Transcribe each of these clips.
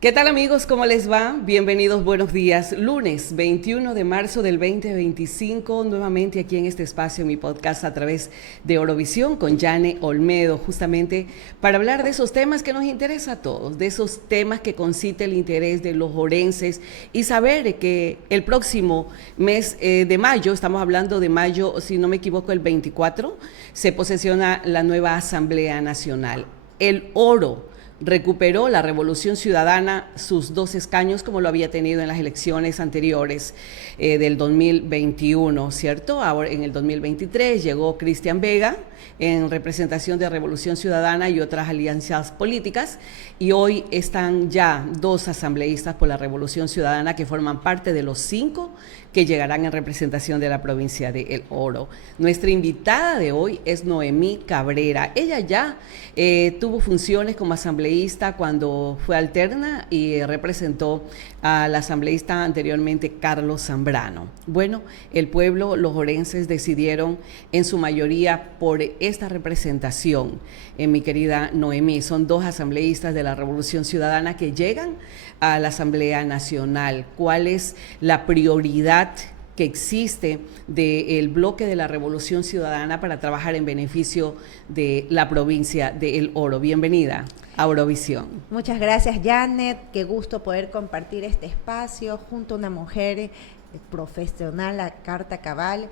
¿Qué tal amigos? ¿Cómo les va? Bienvenidos, buenos días. Lunes 21 de marzo del 2025, nuevamente aquí en este espacio, mi podcast a través de Orovisión con Yane Olmedo, justamente para hablar de esos temas que nos interesa a todos, de esos temas que concita el interés de los orenses y saber que el próximo mes de mayo, estamos hablando de mayo, si no me equivoco, el 24, se posesiona la nueva Asamblea Nacional. El oro recuperó la Revolución Ciudadana sus 2 escaños como lo había tenido en las elecciones anteriores del 2021, ¿cierto? Ahora en el 2023 llegó Cristian Vega en representación de Revolución Ciudadana y otras alianzas políticas, y hoy están ya 2 asambleístas por la Revolución Ciudadana que forman parte de los 5 que llegarán en representación de la provincia de El Oro. Nuestra invitada de hoy es Noemí Cabrera. Ella ya tuvo funciones como asambleísta cuando fue alterna y representó al asambleísta anteriormente Carlos Zambrano. Bueno, el pueblo, los orenses decidieron en su mayoría por esta representación. Mi querida Noemí, son 2 asambleístas de la Revolución Ciudadana que llegan a la Asamblea Nacional. ¿Cuál es la prioridad que existe del bloque de la Revolución Ciudadana para trabajar en beneficio de la provincia de El Oro? Bienvenida a Orovisión. Muchas gracias, Janet. Qué gusto poder compartir este espacio junto a una mujer profesional a carta cabal.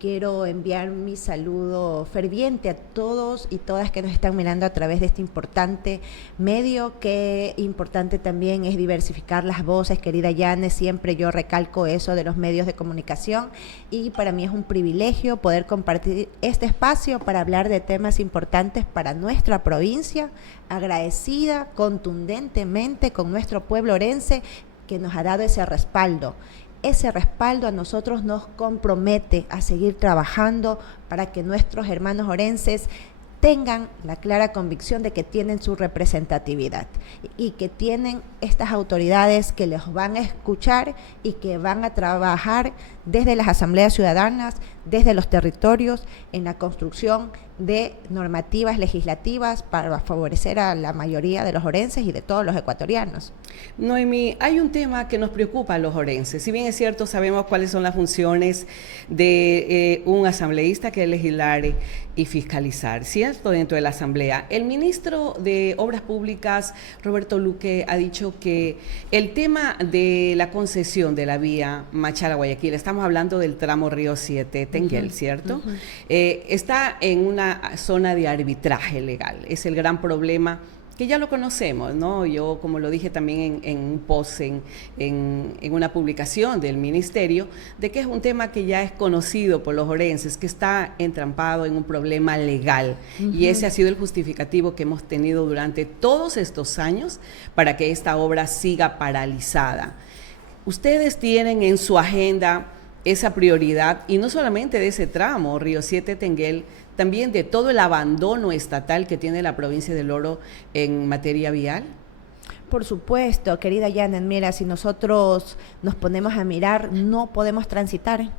Quiero enviar mi saludo ferviente a todos y todas que nos están mirando a través de este importante medio. Qué importante también es diversificar las voces, querida Yane. Siempre yo recalco eso de los medios de comunicación, y para mí es un privilegio poder compartir este espacio para hablar de temas importantes para nuestra provincia. Agradecida contundentemente con nuestro pueblo orense que nos ha dado ese respaldo. Ese respaldo a nosotros nos compromete a seguir trabajando para que nuestros hermanos orenses tengan la clara convicción de que tienen su representatividad y que tienen estas autoridades que les van a escuchar y que van a trabajar desde las asambleas ciudadanas, desde los territorios, en la construcción de normativas legislativas para favorecer a la mayoría de los orenses y de todos los ecuatorianos. Noemí, hay un tema que nos preocupa a los orenses. Si bien es cierto, sabemos cuáles son las funciones de un asambleísta, que es legislar y fiscalizar, ¿cierto? Dentro de la asamblea. El ministro de Obras Públicas, Roberto Luque, ha dicho que el tema de la concesión de la vía Machala-Guayaquil, estamos hablando del tramo Río 7 Tenguel, ¿cierto? Está en una zona de arbitraje legal. Es el gran problema que ya lo conocemos, ¿no? Yo, como lo dije también en un post, en una publicación del ministerio, de que es un tema que ya es conocido por los orenses, que está entrampado en un problema legal. Y ese ha sido el justificativo que hemos tenido durante todos estos años para que esta obra siga paralizada. Ustedes tienen en su agenda esa prioridad, y no solamente de ese tramo, Río 7 Tenguel, también de todo el abandono estatal que tiene la provincia del Oro en materia vial. Por supuesto, querida Janet, mira, si nosotros nos ponemos a mirar, no podemos transitar,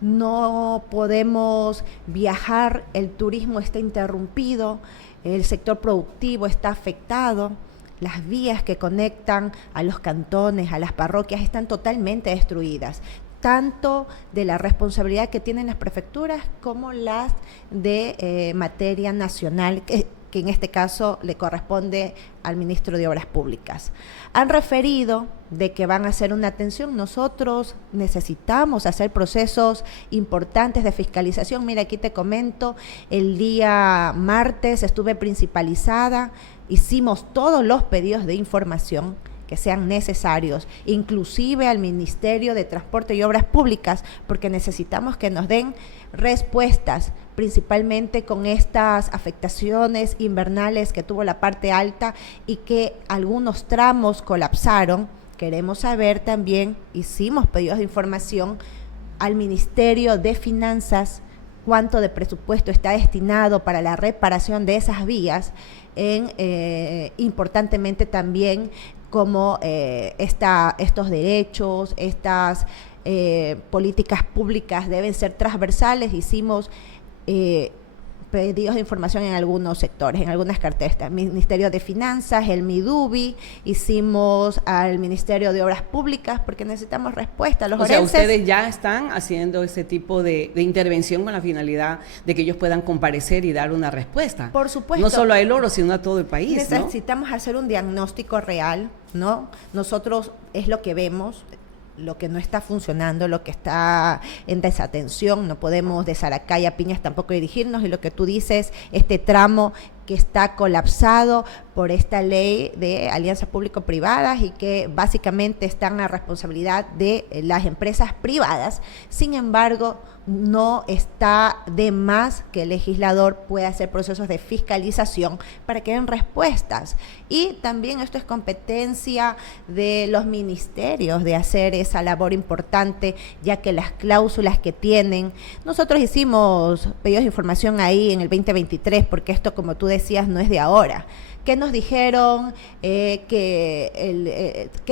no podemos viajar, el turismo está interrumpido, el sector productivo está afectado. Las vías que conectan a los cantones, a las parroquias, están totalmente destruidas, tanto de la responsabilidad que tienen las prefecturas como las de materia nacional, que en este caso le corresponde al ministro de Obras Públicas. Han referido de que van a hacer una atención. Nosotros necesitamos hacer procesos importantes de fiscalización. Mira, aquí te comento, el día martes estuve principalizada, hicimos todos los pedidos de información que sean necesarios, inclusive al Ministerio de Transporte y Obras Públicas, porque necesitamos que nos den respuestas, principalmente con estas afectaciones invernales que tuvo la parte alta y que algunos tramos colapsaron. Queremos saber también, hicimos pedidos de información al Ministerio de Finanzas, cuánto de presupuesto está destinado para la reparación de esas vías, importantemente también como estos derechos, estas políticas públicas deben ser transversales. Hicimos pedidos de información en algunos sectores, en algunas carteras. Ministerio de Finanzas, el MIDUBI, hicimos al Ministerio de Obras Públicas, porque necesitamos respuesta a los orenses. O sea, ustedes ya están haciendo ese tipo de intervención con la finalidad de que ellos puedan comparecer y dar una respuesta. Por supuesto. No solo a El Oro, sino a todo el país, necesitamos hacer un diagnóstico real, ¿no? Nosotros es lo que vemos, lo que no está funcionando, lo que está en desatención, no podemos de Saracay a Piñas tampoco dirigirnos, y lo que tú dices, este tramo que está colapsado por esta ley de alianzas público-privadas y que básicamente están a responsabilidad de las empresas privadas. Sin embargo, no está de más que el legislador pueda hacer procesos de fiscalización para que den respuestas. Y también esto es competencia de los ministerios de hacer esa labor importante, ya que las cláusulas que tienen, nosotros hicimos pedidos de información ahí en el 2023, porque esto, como tú decías, no es de ahora. ¿Qué nos dijeron? ¿Qué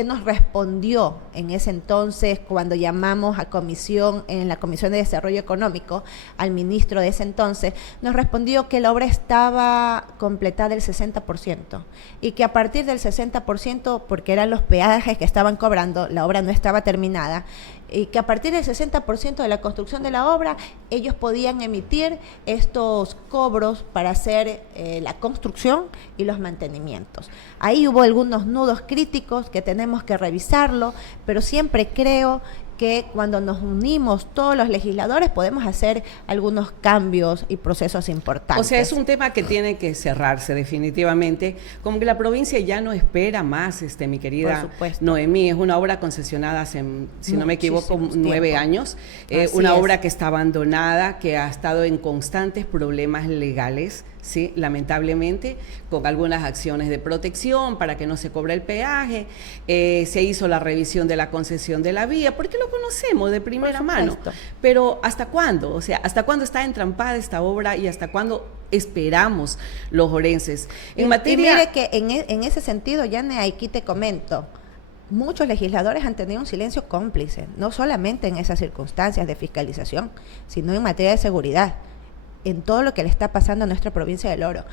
nos respondió en ese entonces cuando llamamos a comisión, en la Comisión de Desarrollo Económico, al ministro de ese entonces? Nos respondió que la obra estaba completada el 60% y que a partir del 60%, porque eran los peajes que estaban cobrando, la obra no estaba terminada, y que a partir del 60% de la construcción de la obra, ellos podían emitir estos cobros para hacer la construcción y los mantenimientos. Ahí hubo algunos nudos críticos que tenemos que revisarlo, pero siempre creo que cuando nos unimos todos los legisladores podemos hacer algunos cambios y procesos importantes. O sea, es un tema que tiene que cerrarse definitivamente, como que la provincia ya no espera más, mi querida Noemí. Es una obra concesionada hace, si no me equivoco, 9 años, una obra que está abandonada, que ha estado en constantes problemas legales, sí, lamentablemente, con algunas acciones de protección para que no se cobre el peaje. Se hizo la revisión de la concesión de la vía, porque lo conocemos de primera mano. Pero ¿hasta cuándo? O sea, ¿hasta cuándo está entrampada esta obra y hasta cuándo esperamos los orenses? Y mire que en ese sentido, Yane, aquí te comento, muchos legisladores han tenido un silencio cómplice, no solamente en esas circunstancias de fiscalización, sino en materia de seguridad, en todo lo que le está pasando a nuestra provincia del Oro.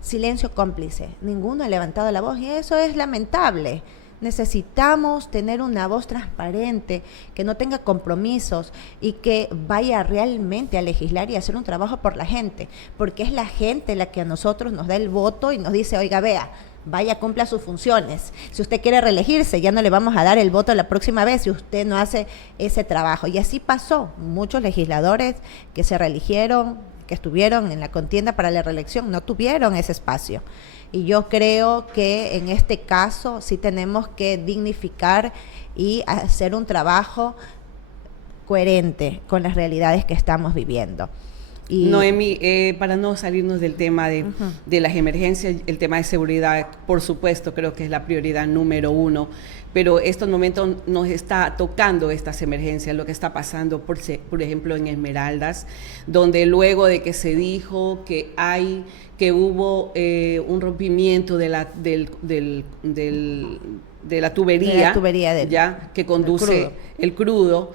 Silencio cómplice, ninguno ha levantado la voz y eso es lamentable. Necesitamos tener una voz transparente, que no tenga compromisos y que vaya realmente a legislar y a hacer un trabajo por la gente, porque es la gente la que a nosotros nos da el voto y nos dice, oiga, vea, vaya, cumpla sus funciones. Si usted quiere reelegirse, ya no le vamos a dar el voto la próxima vez si usted no hace ese trabajo. Y así pasó. Muchos legisladores que se reeligieron, que estuvieron en la contienda para la reelección, no tuvieron ese espacio. Y yo creo que en este caso sí tenemos que dignificar y hacer un trabajo coherente con las realidades que estamos viviendo. Y Noemí, para no salirnos del tema de las emergencias, el tema de seguridad, por supuesto, creo que es la prioridad número 1, pero estos momentos nos está tocando estas emergencias, lo que está pasando, por ejemplo, en Esmeraldas, donde luego de que se dijo que hubo un rompimiento de la tubería, ya que conduce el crudo,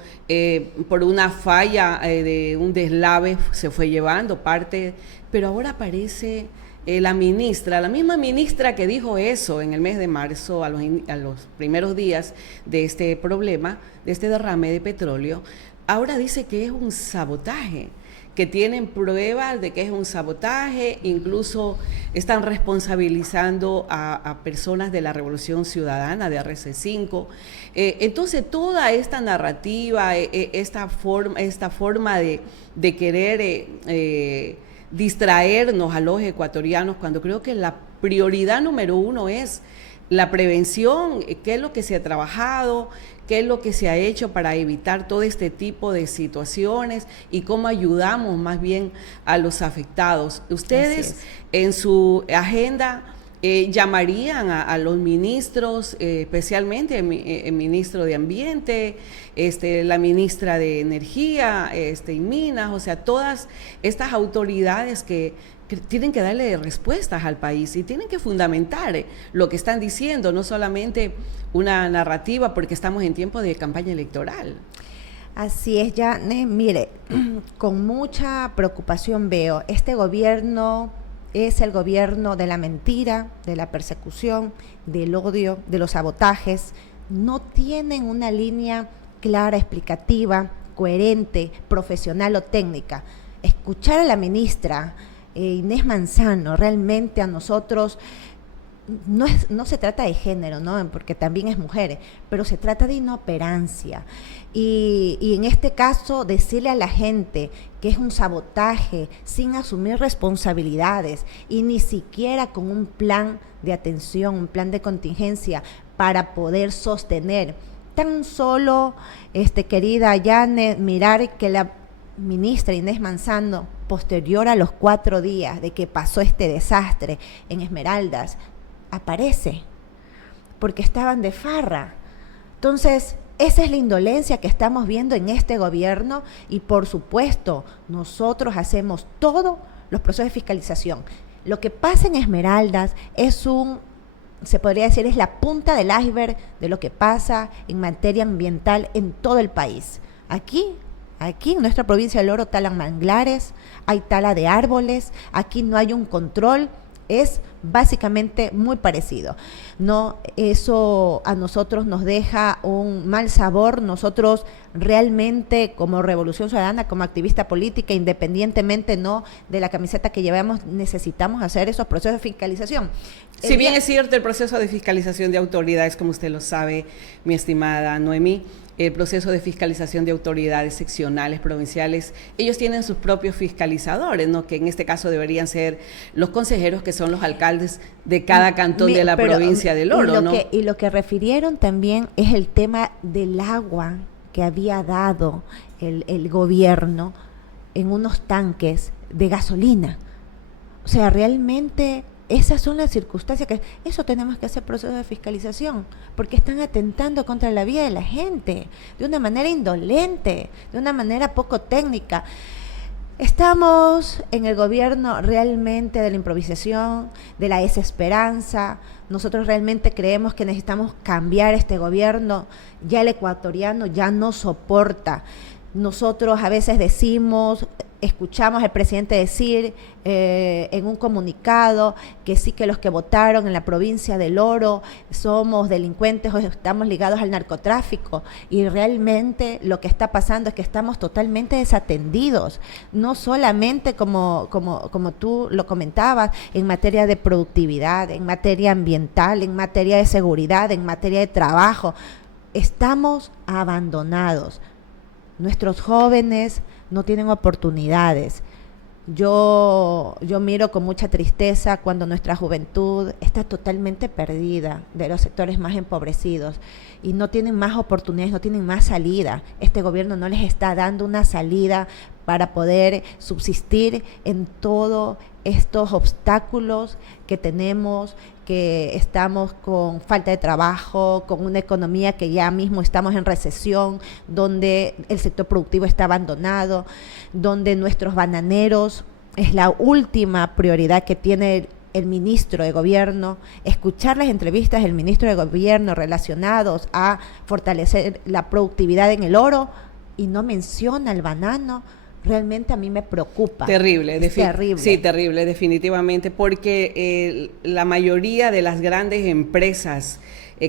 por una falla de un deslave se fue llevando parte, pero ahora aparece la misma ministra que dijo eso en el mes de marzo, a los primeros días de este problema, de este derrame de petróleo, ahora dice que es un sabotaje, que tienen pruebas de que es un sabotaje, incluso están responsabilizando a personas de la Revolución Ciudadana, de RC5. Entonces, toda esta narrativa, esta forma de querer distraernos a los ecuatorianos, cuando creo que la prioridad número 1 es la prevención, qué es lo que se ha trabajado, qué es lo que se ha hecho para evitar todo este tipo de situaciones y cómo ayudamos más bien a los afectados. Ustedes en su agenda llamarían a los ministros, especialmente el ministro de Ambiente, la ministra de Energía, y Minas, o sea, todas estas autoridades que tienen que darle respuestas al país y tienen que fundamentar lo que están diciendo, no solamente una narrativa, porque estamos en tiempo de campaña electoral. Así es, Jane. Mire, con mucha preocupación veo, este gobierno es el gobierno de la mentira, de la persecución, del odio, de los sabotajes. No tienen una línea clara, explicativa, coherente, profesional o técnica. Escuchar a la ministra Inés Manzano, realmente a nosotros no se trata de género, ¿no? Porque también es mujer, pero se trata de inoperancia. Y en este caso, decirle a la gente que es un sabotaje sin asumir responsabilidades y ni siquiera con un plan de atención, un plan de contingencia para poder sostener. Tan solo, querida Yane, mirar que la ministra Inés Manzano, posterior a los 4 días de que pasó este desastre en Esmeraldas, aparece, porque estaban de farra. Entonces, esa es la indolencia que estamos viendo en este gobierno y, por supuesto, nosotros hacemos todos los procesos de fiscalización. Lo que pasa en Esmeraldas se podría decir, es la punta del iceberg de lo que pasa en materia ambiental en todo el país. Aquí en nuestra provincia del Oro talan manglares, hay tala de árboles, aquí no hay un control. Es básicamente muy parecido, ¿no? Eso a nosotros nos deja un mal sabor. Nosotros realmente, como Revolución Ciudadana, como activista política, independientemente no de la camiseta que llevamos, necesitamos hacer esos procesos de fiscalización. Si bien es cierto, el proceso de fiscalización de autoridades, como usted lo sabe, mi estimada Noemí, el proceso de fiscalización de autoridades seccionales, provinciales, ellos tienen sus propios fiscalizadores, ¿no? Que en este caso deberían ser los consejeros, que son los alcaldes de cada cantón de la provincia del Oro, ¿no? Y lo que refirieron también es el tema del agua que había dado el gobierno en unos tanques de gasolina. O sea, realmente esas son las circunstancias que eso tenemos que hacer procesos de fiscalización, porque están atentando contra la vida de la gente de una manera indolente, de una manera poco técnica. Estamos en el gobierno realmente de la improvisación, de la desesperanza. Nosotros realmente creemos que necesitamos cambiar este gobierno. Ya el ecuatoriano ya no soporta. Nosotros a veces escuchamos al presidente decir en un comunicado que sí, que los que votaron en la provincia del Oro somos delincuentes o estamos ligados al narcotráfico, y realmente lo que está pasando es que estamos totalmente desatendidos, no solamente como tú lo comentabas, en materia de productividad, en materia ambiental, en materia de seguridad, en materia de trabajo. Estamos abandonados. Nuestros jóvenes no tienen oportunidades. Yo miro con mucha tristeza cuando nuestra juventud está totalmente perdida, de los sectores más empobrecidos, y no tienen más oportunidades, no tienen más salida. Este gobierno no les está dando una salida para poder subsistir en todos estos obstáculos que tenemos, que estamos con falta de trabajo, con una economía que ya mismo estamos en recesión, donde el sector productivo está abandonado, donde nuestros bananeros es la última prioridad que tiene el ministro de gobierno. Escuchar las entrevistas del ministro de gobierno relacionados a fortalecer la productividad en el oro y no menciona el banano, realmente a mí me preocupa. Terrible, terrible. Sí, terrible, definitivamente, porque la mayoría de las grandes empresas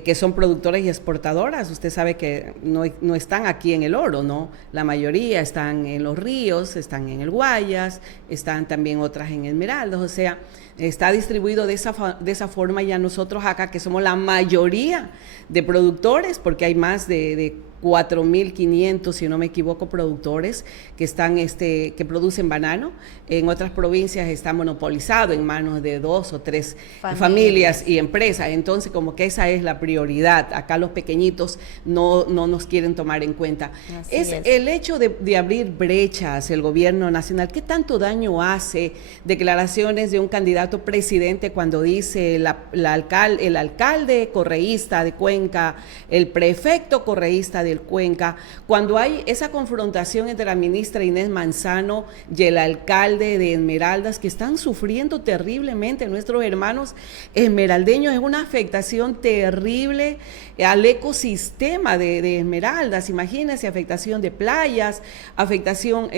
que son productoras y exportadoras, usted sabe que no están aquí en el Oro, ¿no? La mayoría están en Los Ríos, están en el Guayas, están también otras en Esmeraldas, o sea, está distribuido de esa forma. Ya nosotros acá, que somos la mayoría de productores, porque hay más de 4.500, si no me equivoco, productores que están que producen banano. En otras provincias está monopolizado en manos de 2 o 3 familias y empresas. Entonces, como que esa es la prioridad. Acá los pequeñitos no nos quieren tomar en cuenta. Es el hecho de abrir brechas, el gobierno nacional. ¿Qué tanto daño hace declaraciones de un candidato presidente cuando dice el alcalde correísta de Cuenca, el prefecto correísta de del Cuenca, cuando hay esa confrontación entre la ministra Inés Manzano y el alcalde de Esmeraldas, que están sufriendo terriblemente nuestros hermanos esmeraldeños, es una afectación terrible al ecosistema de Esmeraldas. Imagínense, afectación de playas, afectación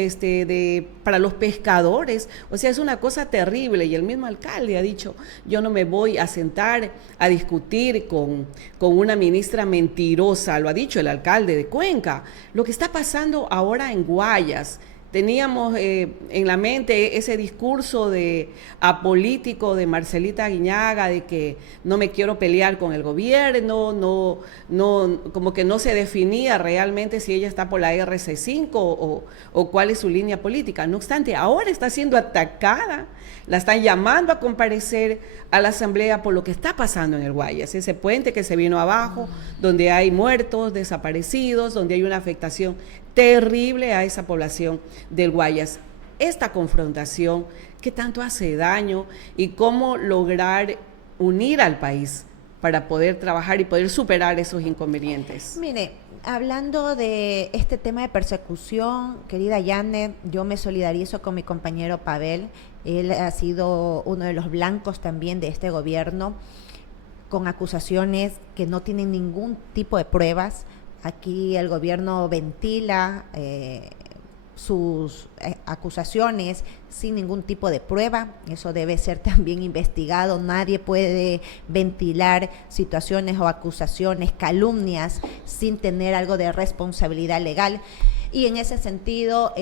para los pescadores, o sea, es una cosa terrible, y el mismo alcalde ha dicho: yo no me voy a sentar a discutir con una ministra mentirosa, lo ha dicho el alcalde de Cuenca. Lo que está pasando ahora en Guayas, teníamos en la mente ese discurso apolítico de Marcelita Aguiñaga, de que no me quiero pelear con el gobierno, como que no se definía realmente si ella está por la RC5 o cuál es su línea política. No obstante, ahora está siendo atacada, la están llamando a comparecer a la asamblea por lo que está pasando en el Guayas, ese puente que se vino abajo, donde hay muertos, desaparecidos, donde hay una afectación terrible a esa población del Guayas. Esta confrontación, ¿qué tanto hace daño y cómo lograr unir al país para poder trabajar y poder superar esos inconvenientes? Mire, hablando de este tema de persecución, querida Janet, yo me solidarizo con mi compañero Pavel. Él ha sido uno de los blancos también de este gobierno, con acusaciones que no tienen ningún tipo de pruebas. Aquí el gobierno ventila sus acusaciones sin ningún tipo de prueba. Eso debe ser también investigado. Nadie puede ventilar situaciones o acusaciones, calumnias, sin tener algo de responsabilidad legal. Y en ese sentido,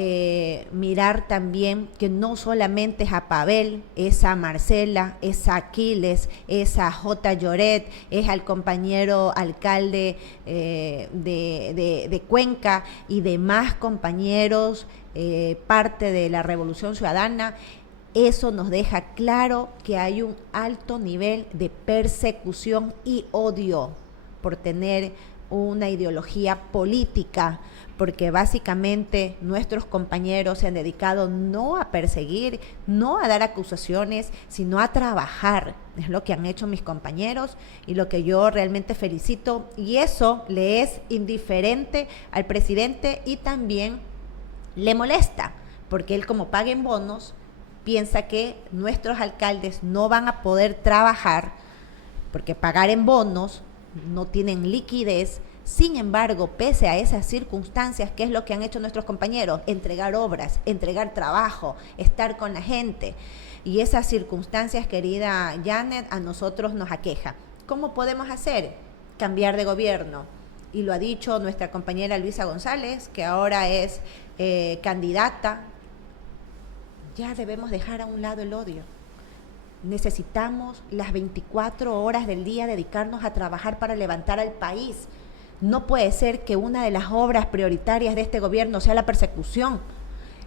mirar también que no solamente es a Pavel, es a Marcela, es a Aquiles, es a J. Lloret, es al compañero alcalde de Cuenca y demás compañeros, parte de la Revolución Ciudadana. Eso nos deja claro que hay un alto nivel de persecución y odio por tener una ideología política, porque básicamente nuestros compañeros se han dedicado no a perseguir, no a dar acusaciones, sino a trabajar. Es lo que han hecho mis compañeros y lo que yo realmente felicito, y eso le es indiferente al presidente y también le molesta, porque él, como paga en bonos, piensa que nuestros alcaldes no van a poder trabajar porque pagar en bonos no tienen liquidez. Sin embargo, pese a esas circunstancias, ¿qué es lo que han hecho nuestros compañeros? Entregar obras, entregar trabajo, estar con la gente. Y esas circunstancias, querida Janet, a nosotros nos aqueja. ¿Cómo podemos hacer? Cambiar de gobierno. Y lo ha dicho nuestra compañera Luisa González, que ahora es candidata. Ya debemos dejar a un lado el odio. Necesitamos las 24 horas del día dedicarnos a trabajar para levantar al país. No puede ser que una de las obras prioritarias de este gobierno sea la persecución.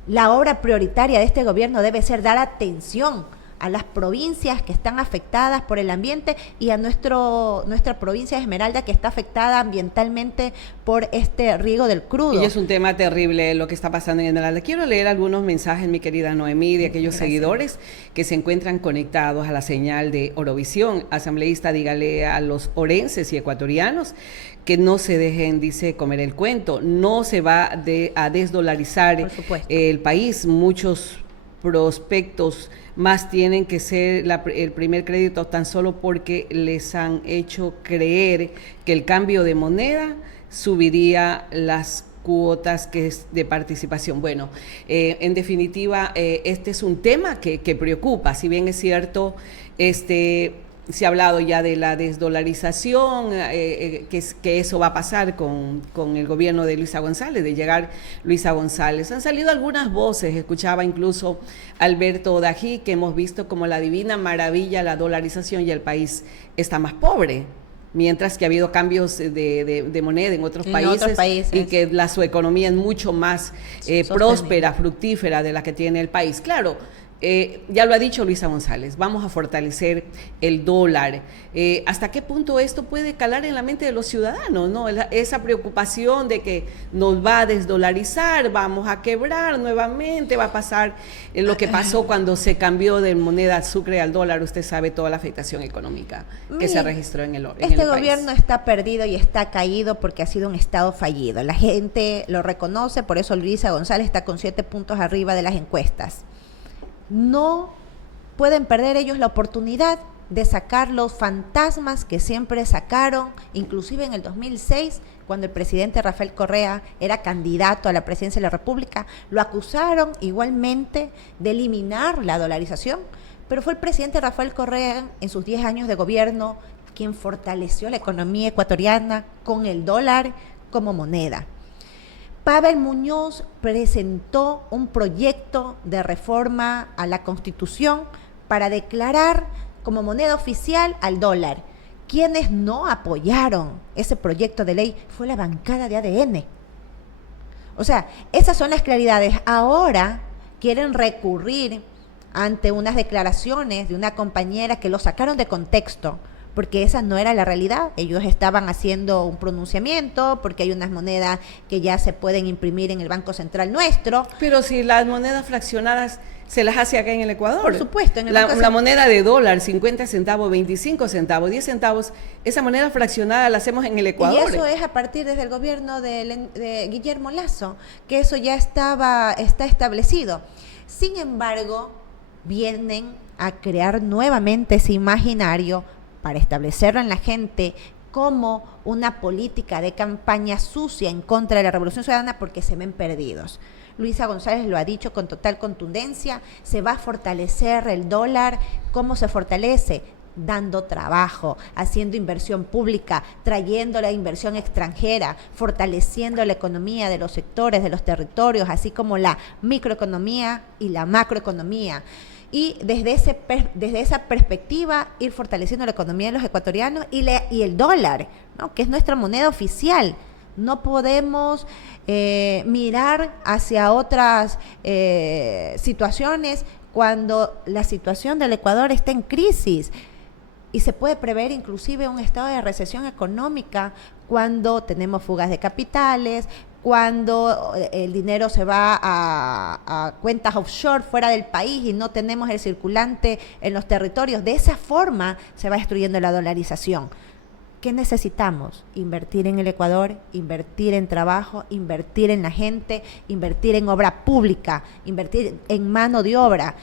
La obra prioritaria de este gobierno debe ser dar atención a las provincias que están afectadas por el ambiente y a nuestra provincia de Esmeralda, que está afectada ambientalmente por este riego del crudo. Y es un tema terrible lo que está pasando en Esmeralda. Quiero leer algunos mensajes, mi querida Noemí, de aquellos seguidores que se encuentran conectados a la señal de Orovisión. Asambleísta, dígale a los orenses y ecuatorianos que no se dejen, dice, comer el cuento. No se va a desdolarizar el país. Muchos prospectos más tienen que ser el primer crédito, tan solo porque les han hecho creer que el cambio de moneda subiría las cuotas que es de participación. Bueno, en definitiva, este es un tema que preocupa. Si bien es cierto, se ha hablado ya de la desdolarización, que eso va a pasar con el gobierno de Luisa González, de llegar Luisa González. Han salido algunas voces, escuchaba incluso Alberto Dají, que hemos visto como la divina maravilla la dolarización y el país está más pobre, mientras que ha habido cambios de moneda en otros países y que su economía es mucho más próspera, fructífera de la que tiene el país. Claro, Ya lo ha dicho Luisa González, vamos a fortalecer el dólar. ¿Hasta qué punto esto puede calar en la mente de los ciudadanos, ¿no? Esa preocupación de que nos va a desdolarizar, vamos a quebrar nuevamente, va a pasar lo que pasó cuando se cambió de moneda sucre al dólar. Usted sabe toda la afectación económica que se registró en el país. Este gobierno está perdido y está caído porque ha sido un Estado fallido. La gente lo reconoce, por eso Luisa González está con 7 puntos arriba de las encuestas. No pueden perder ellos la oportunidad de sacar los fantasmas que siempre sacaron, inclusive en el 2006, cuando el presidente Rafael Correa era candidato a la presidencia de la República, lo acusaron igualmente de eliminar la dolarización, pero fue el presidente Rafael Correa en sus 10 años de gobierno quien fortaleció la economía ecuatoriana con el dólar como moneda. Pavel Muñoz presentó un proyecto de reforma a la Constitución para declarar como moneda oficial al dólar. Quienes no apoyaron ese proyecto de ley fue la bancada de ADN. O sea, esas son las claridades. Ahora quieren recurrir ante unas declaraciones de una compañera que lo sacaron de contexto, porque esa no era la realidad. Ellos estaban haciendo un pronunciamiento, porque hay unas monedas que ya se pueden imprimir en el Banco Central nuestro. Pero si las monedas fraccionadas se las hace acá en el Ecuador. Por supuesto. En el la moneda de dólar, 50 centavos, 25 centavos, 10 centavos, esa moneda fraccionada la hacemos en el Ecuador. Y eso es a partir desde el gobierno de Guillermo Lasso, que eso ya está establecido. Sin embargo, vienen a crear nuevamente ese imaginario para establecerlo en la gente como una política de campaña sucia en contra de la Revolución Ciudadana, porque se ven perdidos. Luisa González lo ha dicho con total contundencia, se va a fortalecer el dólar. ¿Cómo se fortalece? Dando trabajo, haciendo inversión pública, trayendo la inversión extranjera, fortaleciendo la economía de los sectores, de los territorios, así como la microeconomía y la macroeconomía. Y desde esa perspectiva ir fortaleciendo la economía de los ecuatorianos y el dólar, ¿no?, que es nuestra moneda oficial. No podemos mirar hacia otras situaciones cuando la situación del Ecuador está en crisis. Y se puede prever inclusive un estado de recesión económica cuando tenemos fugas de capitales, cuando el dinero se va a cuentas offshore fuera del país y no tenemos el circulante en los territorios. De esa forma se va destruyendo la dolarización. ¿Qué necesitamos? Invertir en el Ecuador, invertir en trabajo, invertir en la gente, invertir en obra pública, invertir en mano de obra.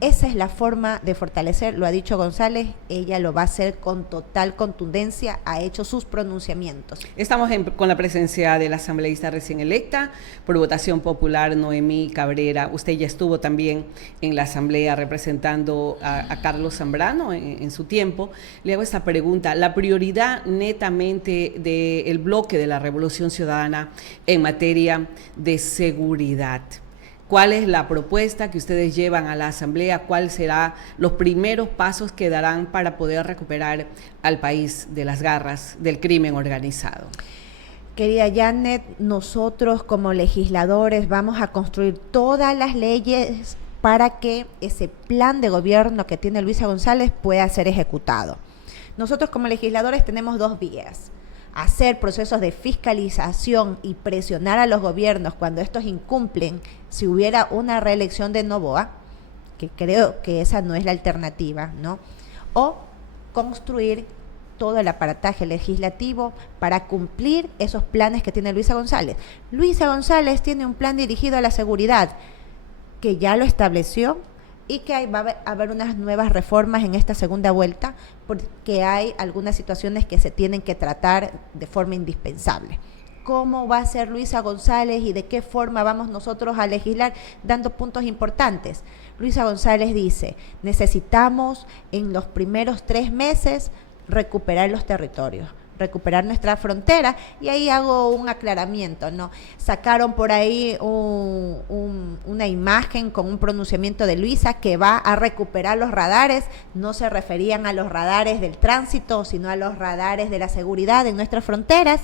Esa es la forma de fortalecer, lo ha dicho González, ella lo va a hacer con total contundencia, ha hecho sus pronunciamientos. Estamos con la presencia de la asambleísta recién electa, por votación popular, Noemí Cabrera. Usted ya estuvo también en la asamblea representando a Carlos Zambrano en su tiempo. Le hago esta pregunta, la prioridad netamente del bloque de la Revolución Ciudadana en materia de seguridad. ¿Cuál es la propuesta que ustedes llevan a la Asamblea? ¿Cuáles serán los primeros pasos que darán para poder recuperar al país de las garras del crimen organizado? Querida Janet, nosotros como legisladores vamos a construir todas las leyes para que ese plan de gobierno que tiene Luisa González pueda ser ejecutado. Nosotros como legisladores tenemos 2 vías. Hacer procesos de fiscalización y presionar a los gobiernos cuando estos incumplen, si hubiera una reelección de Noboa, que creo que esa no es la alternativa, ¿no? O construir todo el aparataje legislativo para cumplir esos planes que tiene Luisa González. Luisa González tiene un plan dirigido a la seguridad que ya lo estableció, y que va a haber unas nuevas reformas en esta segunda vuelta porque hay algunas situaciones que se tienen que tratar de forma indispensable. ¿Cómo va a ser Luisa González y de qué forma vamos nosotros a legislar? Dando puntos importantes. Luisa González dice, necesitamos en los primeros 3 meses recuperar los territorios, recuperar nuestra frontera, y ahí hago un aclaramiento, ¿no? Sacaron por ahí una imagen con un pronunciamiento de Luisa que va a recuperar los radares. No se referían a los radares del tránsito, sino a los radares de la seguridad en nuestras fronteras.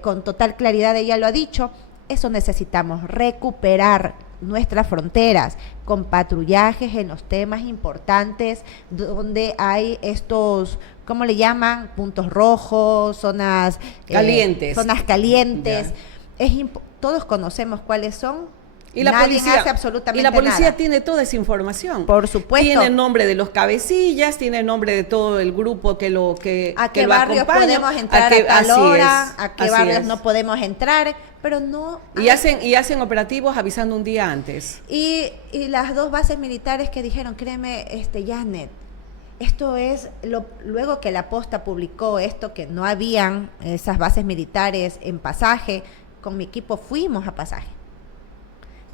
Con total claridad ella lo ha dicho. Eso necesitamos, recuperar nuestras fronteras con patrullajes en los temas importantes donde hay estos, ¿cómo le llaman? Puntos rojos, zonas calientes. Zonas calientes. Todos conocemos cuáles son. Y la Nadie policía, hace absolutamente y la policía nada. tiene toda esa información. Por supuesto. Tiene el nombre de los cabecillas, tiene el nombre de todo el grupo que lo a qué lo barrios acompaña, podemos entrar a tal hora, a qué barrios es. No podemos entrar, pero no. Y hacen operativos avisando un día antes. Y las dos bases militares que dijeron, créeme, Janet, esto es luego que la Posta publicó esto, que no habían esas bases militares en Pasaje, con mi equipo fuimos a Pasaje.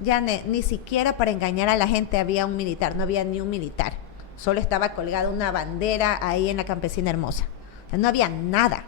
Ya ni siquiera para engañar a la gente había un militar, no había ni un militar. Solo estaba colgada una bandera ahí en la Campesina Hermosa. O sea, no había nada.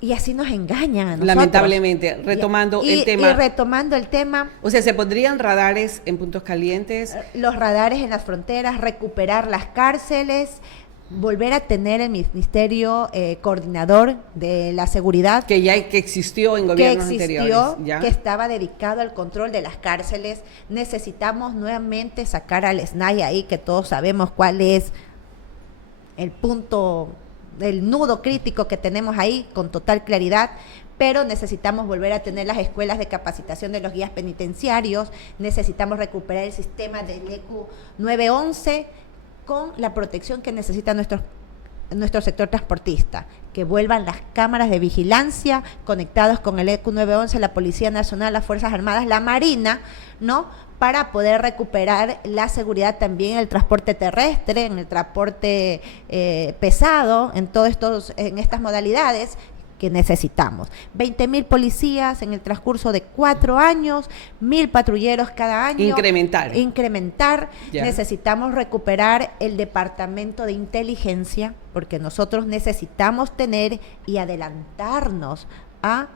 Y así nos engañan a nosotros. Lamentablemente, retomando el tema. Y retomando el tema. O sea, ¿se pondrían radares en puntos calientes? Los radares en las fronteras, recuperar las cárceles, volver a tener el ministerio coordinador de la seguridad que existió en gobiernos anteriores, ¿ya? Que estaba dedicado al control de las cárceles. Necesitamos nuevamente sacar al SNAI ahí, que todos sabemos cuál es el punto, el nudo crítico que tenemos ahí con total claridad, pero necesitamos volver a tener las escuelas de capacitación de los guías penitenciarios, necesitamos recuperar el sistema del ECU 911 con la protección que necesita nuestro sector transportista, que vuelvan las cámaras de vigilancia conectados con el ECU 911, la Policía Nacional, las Fuerzas Armadas, la Marina, ¿no? Para poder recuperar la seguridad también en el transporte terrestre, en el transporte pesado, en estas modalidades que necesitamos. 20,000 policías en el transcurso de 4 años, 1,000 patrulleros cada año. Incrementar. Ya. Necesitamos recuperar el departamento de inteligencia, porque nosotros necesitamos tener y adelantarnos a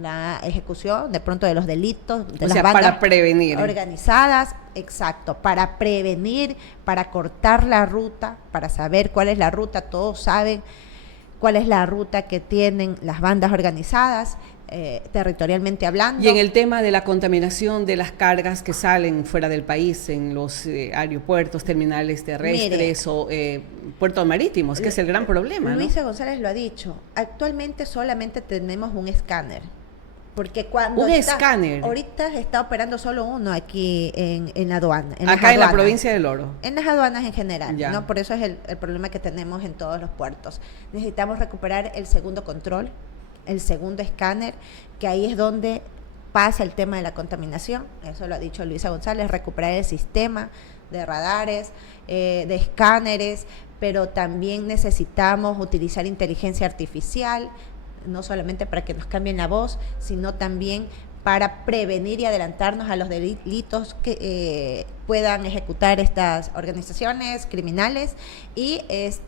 la ejecución de pronto de los delitos de las bandas para prevenir organizadas, exacto, para prevenir, para cortar la ruta, para saber cuál es la ruta. Todos saben cuál es la ruta que tienen las bandas organizadas, territorialmente hablando. Y en el tema de la contaminación de las cargas que salen fuera del país, en los aeropuertos, terminales terrestres o puertos marítimos, que es el gran problema, Luisa ¿no? González lo ha dicho, actualmente solamente tenemos un escáner. Porque cuando escáner. Ahorita está operando solo uno aquí en la aduana. Acá en la provincia del Oro. En las aduanas en general, Ya. ¿no? Por eso es el problema que tenemos en todos los puertos. Necesitamos recuperar el segundo control, el segundo escáner, que ahí es donde pasa el tema de la contaminación. Eso lo ha dicho Luisa González, recuperar el sistema de radares, de escáneres, pero también necesitamos utilizar inteligencia artificial, no solamente para que nos cambien la voz, sino también para prevenir y adelantarnos a los delitos que puedan ejecutar estas organizaciones criminales y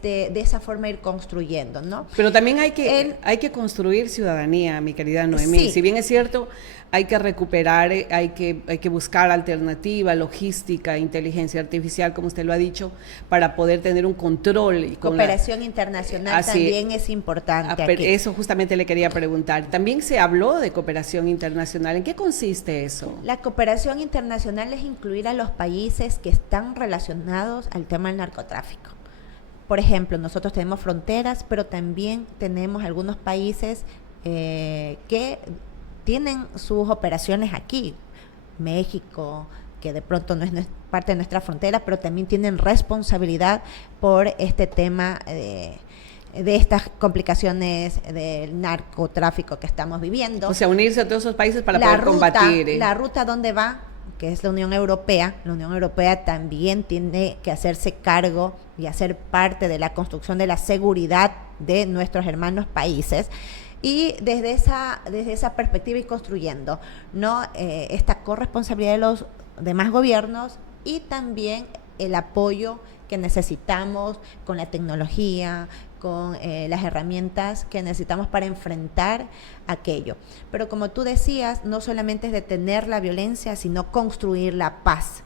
de esa forma ir construyendo, ¿no? Pero también hay que construir ciudadanía, mi querida Noemí. Sí. Si bien es cierto, hay que recuperar, hay que buscar alternativa, logística, inteligencia artificial, como usted lo ha dicho, para poder tener un control. Y cooperación internacional también es importante aquí. Eso justamente le quería preguntar. También se habló de cooperación internacional. ¿En qué consiste eso? La cooperación internacional es incluir a los países que están relacionados al tema del narcotráfico. Por ejemplo, nosotros tenemos fronteras, pero también tenemos algunos países que tienen sus operaciones aquí. México, que de pronto no es parte de nuestra frontera, pero también tienen responsabilidad por este tema de estas complicaciones del narcotráfico que estamos viviendo. O sea, unirse a todos esos países para poder combatir. La ruta donde va, que es la Unión Europea también tiene que hacerse cargo y hacer parte de la construcción de la seguridad de nuestros hermanos países. Y desde esa perspectiva ir construyendo, ¿no? Esta corresponsabilidad de los demás gobiernos y también el apoyo que necesitamos con la tecnología, con las herramientas que necesitamos para enfrentar aquello. Pero como tú decías, no solamente es detener la violencia, sino construir la paz.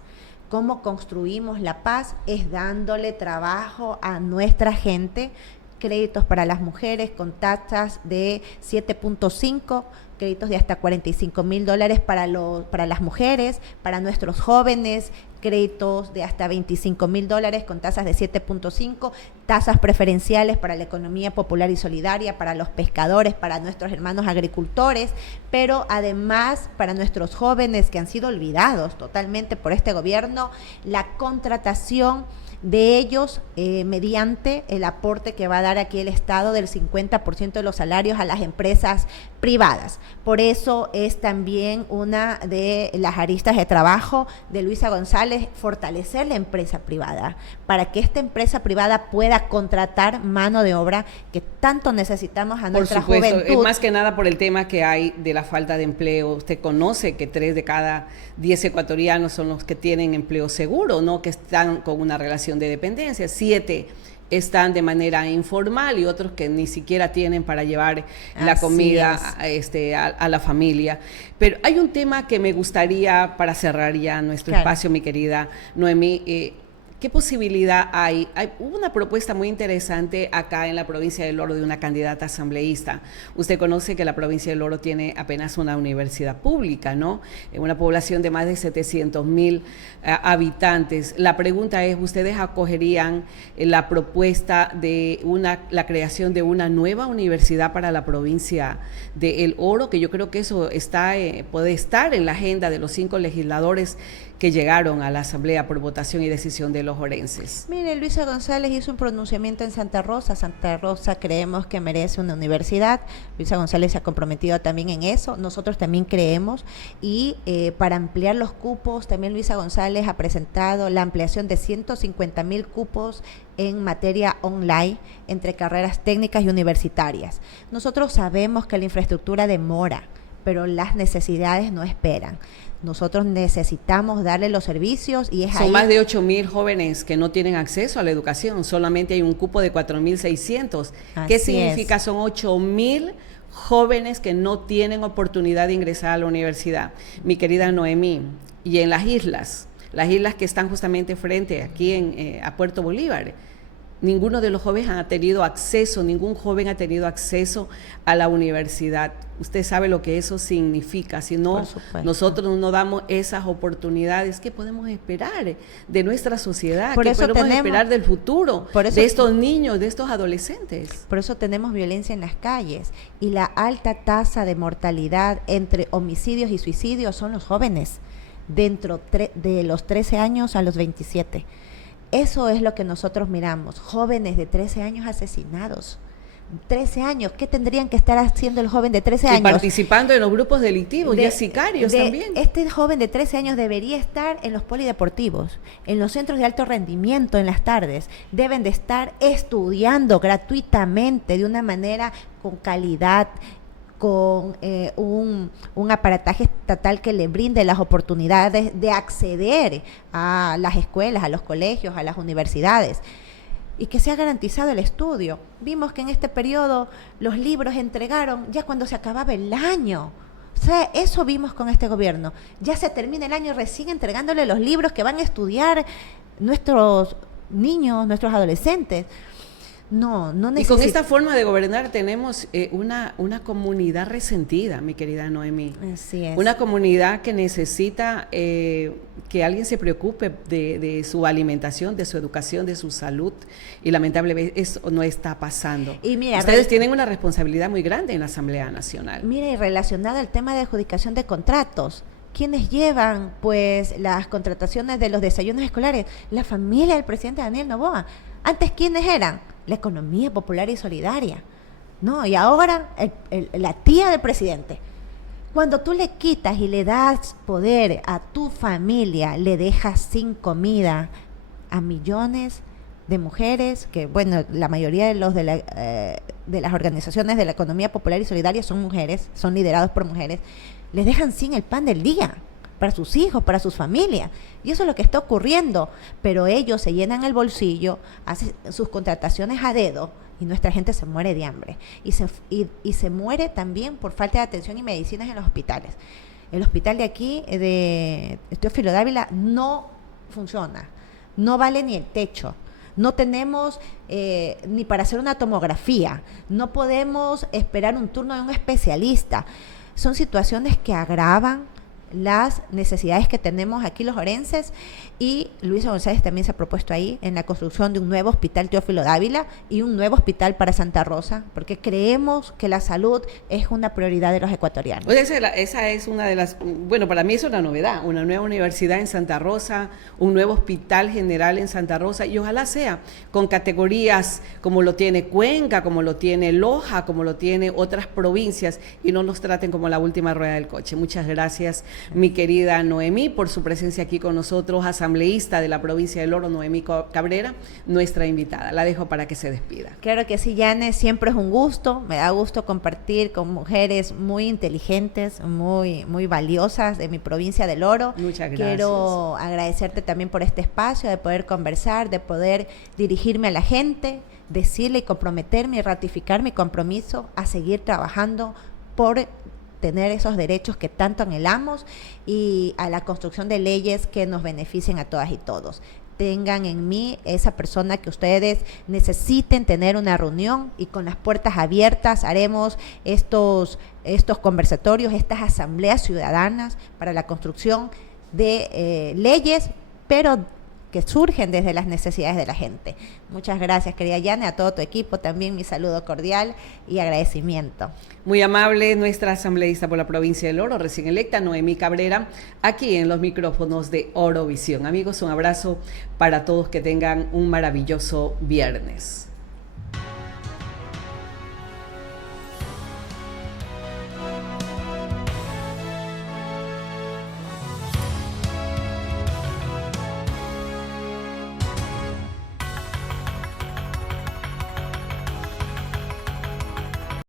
¿Cómo construimos la paz? Es dándole trabajo a nuestra gente créditos para las mujeres con tasas de 7.5, créditos de hasta $45,000 para las mujeres, para nuestros jóvenes, créditos de hasta $25,000 con tasas de 7.5, tasas preferenciales para la economía popular y solidaria, para los pescadores, para nuestros hermanos agricultores, pero además para nuestros jóvenes que han sido olvidados totalmente por este gobierno, la contratación de ellos mediante el aporte que va a dar aquí el Estado del 50% de los salarios a las empresas privadas. Por eso es también una de las aristas de trabajo de Luisa González, fortalecer la empresa privada, para que esta empresa privada pueda contratar mano de obra que tanto necesitamos a nuestra juventud. Más que nada por el tema que hay de la falta de empleo. Usted conoce que 3 de cada 10 ecuatorianos son los que tienen empleo seguro, no que están con una relación de dependencia. 7 están de manera informal y otros que ni siquiera tienen para llevar la comida a la familia. Pero hay un tema que me gustaría, para cerrar ya nuestro espacio, mi querida Noemí, ¿qué posibilidad hay? Hubo una propuesta muy interesante acá en la provincia del Oro de una candidata asambleísta. Usted conoce que la provincia del Oro tiene apenas una universidad pública, ¿no? Una población de más de 700,000 habitantes. La pregunta es, ¿ustedes acogerían la propuesta de la creación de una nueva universidad para la provincia del Oro? Que yo creo que eso puede estar en la agenda de los 5 legisladores que llegaron a la Asamblea por votación y decisión de los orenses. Mire, Luisa González hizo un pronunciamiento en Santa Rosa. Santa Rosa creemos que merece una universidad. Luisa González se ha comprometido también en eso. Nosotros también creemos. Y para ampliar los cupos, también Luisa González ha presentado la ampliación de 150,000 cupos en materia online entre carreras técnicas y universitarias. Nosotros sabemos que la infraestructura demora, pero las necesidades no esperan. Nosotros necesitamos darle los servicios y Son más de 8,000 jóvenes que no tienen acceso a la educación, solamente hay un cupo de 4,600. ¿Qué significa? Son 8,000 jóvenes que no tienen oportunidad de ingresar a la universidad. Mi querida Noemí, y en las islas que están justamente frente aquí a Puerto Bolívar, ningún joven ha tenido acceso a la universidad. Usted sabe lo que eso significa. Si no, nosotros no damos esas oportunidades, ¿qué podemos esperar de nuestra sociedad? ¿Qué podemos esperar del futuro de estos niños, de estos adolescentes? Por eso tenemos violencia en las calles, y la alta tasa de mortalidad entre homicidios y suicidios son los jóvenes, dentro de los 13 años a los 27. Eso es lo que nosotros miramos, jóvenes de 13 años asesinados. 13 años, ¿qué tendrían que estar haciendo el joven de 13 años? Y participando en los grupos delictivos, ya sicarios también. Este joven de 13 años debería estar en los polideportivos, en los centros de alto rendimiento en las tardes. Deben de estar estudiando gratuitamente, de una manera con calidad, con un aparataje estatal que le brinde las oportunidades de acceder a las escuelas, a los colegios, a las universidades, y que sea garantizado el estudio. Vimos que en este periodo los libros entregaron ya cuando se acababa el año. O sea, eso vimos con este gobierno. Ya se termina el año recién entregándole los libros que van a estudiar nuestros niños, nuestros adolescentes. No necesitamos. Y con esta forma de gobernar tenemos una comunidad resentida, mi querida Noemí. Así es. Una comunidad que necesita que alguien se preocupe de su alimentación, de su educación, de su salud, y lamentablemente eso no está pasando. Y mira, ustedes tienen una responsabilidad muy grande en la Asamblea Nacional. Mira, y relacionada al tema de adjudicación de contratos, ¿quiénes llevan pues las contrataciones de los desayunos escolares? La familia del presidente Daniel Noboa. Antes, ¿quiénes eran? La economía popular y solidaria, ¿no? Y ahora la tía del presidente. Cuando tú le quitas y le das poder a tu familia, le dejas sin comida a millones de mujeres, que bueno, la mayoría de los de las organizaciones de la economía popular y solidaria son mujeres, son liderados por mujeres, les dejan sin el pan del día para sus hijos, para sus familias. Y eso es lo que está ocurriendo. Pero ellos se llenan el bolsillo, hacen sus contrataciones a dedo, y nuestra gente se muere de hambre. Y se muere también por falta de atención y medicinas en los hospitales. El hospital de aquí, de Teófilo Dávila, no funciona. No vale ni el techo. no tenemos ni para hacer una tomografía, no podemos esperar un turno de un especialista. Son situaciones que agravan las necesidades que tenemos aquí los orenses, y Luisa González también se ha propuesto ahí en la construcción de un nuevo hospital Teófilo Dávila y un nuevo hospital para Santa Rosa, porque creemos que la salud es una prioridad de los ecuatorianos. Pues esa es una de las, bueno, para mí es una novedad, una nueva universidad en Santa Rosa, un nuevo hospital general en Santa Rosa, y ojalá sea con categorías como lo tiene Cuenca, como lo tiene Loja, como lo tiene otras provincias, y no nos traten como la última rueda del coche. Muchas gracias, mi querida Noemí, por su presencia aquí con nosotros, asambleísta de la provincia del Oro, Noemí Cabrera, nuestra invitada. La dejo para que se despida. Claro que sí, Yane, siempre es un gusto, me da gusto compartir con mujeres muy inteligentes, muy valiosas de mi provincia del Oro. Muchas gracias. Quiero agradecerte también por este espacio, de poder conversar, de poder dirigirme a la gente, decirle y comprometerme y ratificar mi compromiso a seguir trabajando por tener esos derechos que tanto anhelamos y a la construcción de leyes que nos beneficien a todas y todos. Tengan en mí esa persona que ustedes necesiten tener una reunión, y con las puertas abiertas haremos estos conversatorios, estas asambleas ciudadanas para la construcción de leyes, pero que surgen desde las necesidades de la gente. Muchas gracias, querida Yane, a todo tu equipo también mi saludo cordial y agradecimiento. Muy amable nuestra asambleísta por la provincia del Oro, recién electa, Noemí Cabrera, aquí en los micrófonos de Orovisión. Amigos, un abrazo para todos, que tengan un maravilloso viernes.